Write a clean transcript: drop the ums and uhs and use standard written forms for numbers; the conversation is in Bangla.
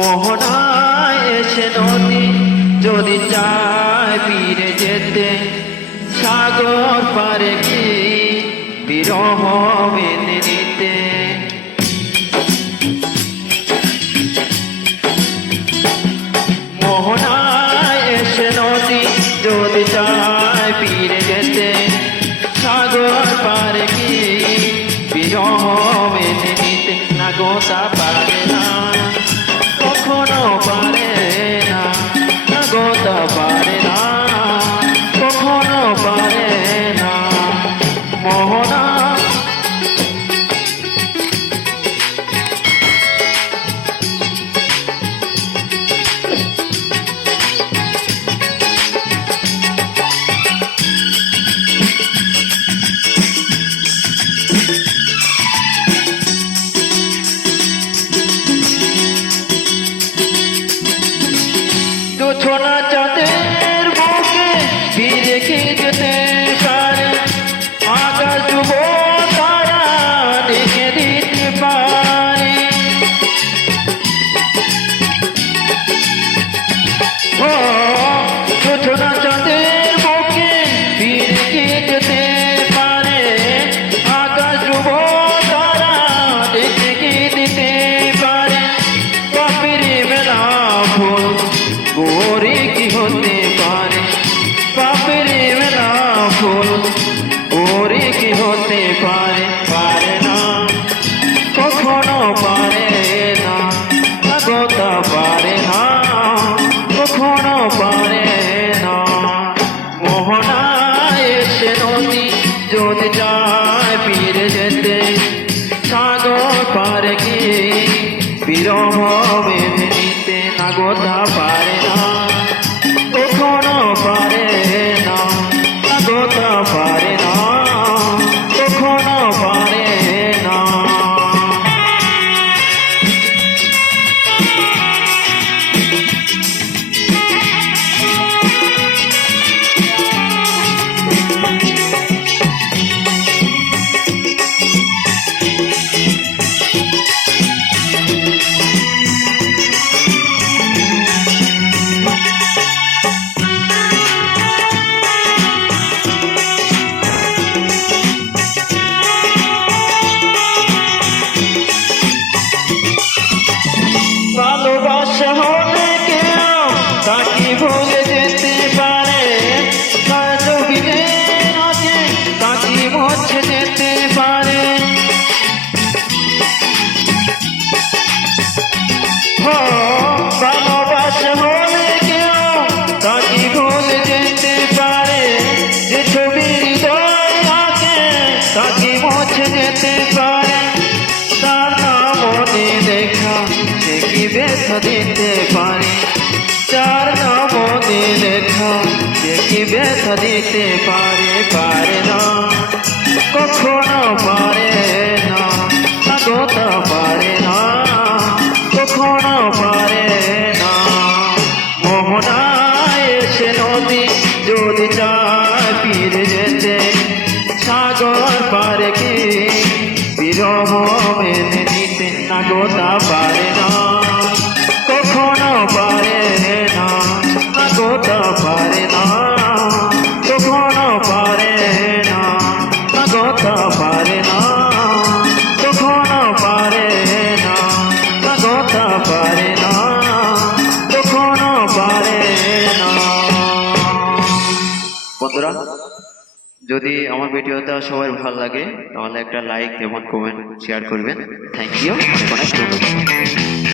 মোহনায় এসে নদী যদি চায় ফিরে যেতে, সাগর পারে কি বিরহ মেনে নিতে। মোহনায় এসে নদী যদি চায় ফিরে যেতে, সাগর পারে কি বিরহ মেনে নিতে। না গোটা পারে না, কখনো পারে না, না গোটা পারে না, কখনো পারে না। মোহনা ছোনা চাঁদের বুকে ফিরে যেতে পারে, আকাশ যুব তারা ডেকে দিতে পারে। ও ছোনা চাঁদের বুকে ফিরে যেতে পারে, আকাশ যুব তারা ডেকে দিতে পারে। পাপের বেলা ফুল ওরে কি হতে পারে, পাপের মেলা ফুল ওরে কি হতে পারে। পারে না, কখনো পারে না, গোটা পারে না, কখনো পারে না। মোহনায় এসে নদী যদি যায় ফিরে যেতে, সাগর পারে কি বিরহ বেঁধে নিতে। না গোটা পারে না, কখনো পারে না, না গোটা পারে না, কখনো পারে না। ভালোবাসা হলে কেউ তাকে ভুলে যেতে পারে, ছবিতে আছে তাকে মুছে যেতে পারে। ভালোবাসা হলে কেউ তাকে ভুলে যেতে পারে, যে ছবি হৃদয় আছে তাকে মুছে যেতে পারে। তার নামে দেখা সে কি ব্যথা দিতে পারে, তার নামে দেখা সে কি ব্যথা দিতে পারে। পারে না, কখনো পারে না, গোটা পারে না, কখনো পারে না। মোহনায় এসে নদী যদি চায় ফিরে যেতে, সাগর পারে কি বিরহ মেনে নিতে। না গোটা পারে না, কখনো পারে না, না গোটা পারে না, কখনো পারে না, না গোটা পারে না, কখনো পারে না, না গোটা পারে না, কখনো পারে না। বন্ধুরা, যদি আমার ভিডিওটা সবার ভালো লাগে তাহলে একটা লাইক এবং কমেন্ট শেয়ার করবেন। Thank you.